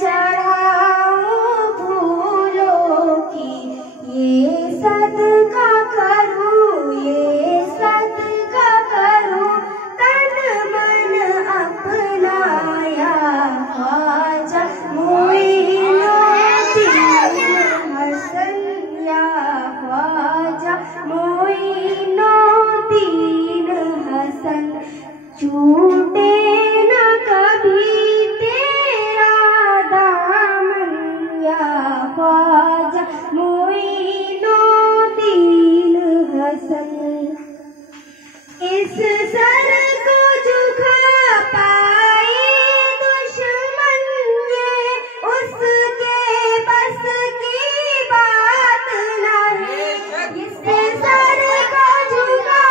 चढ़ाऊं फूलों की, ये सदका करूं, ये सदका करूं, तन मन अपनाया ख्वाजा मोइनुद्दीन हसन, या ख्वाजा मोइनुद्दीन हसन। छूटे न कभी तेरा दामन, या ख्वाजा मोइनुद्दीन हसन। इस सर को झुका पाए दुश्मन, ये उसके बस की बात नहीं। इस सर को झुका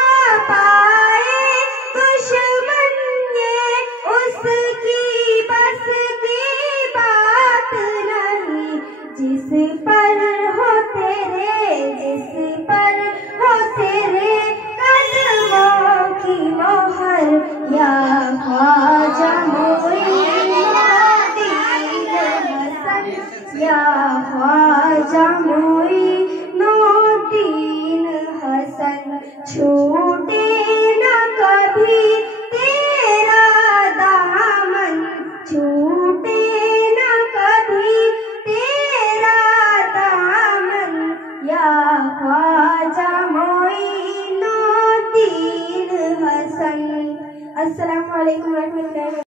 पाए दुश्मन, ये उसकी बस की बात नहीं। जिस पर हो तेरे, जिस पर हो तेरे कदमों की मोहर, या ख्वाजा मोइनुद्दीन हसन, या ख्वाजा मोइनुद्दीन हसन। छूटे न कभी तेरा दामन, छूटे न कभी तेरा दामन, या ख्वाजा मोइनुद्दीन हसन। अस्सलामु अलैकुम रहमतुल्लाहि।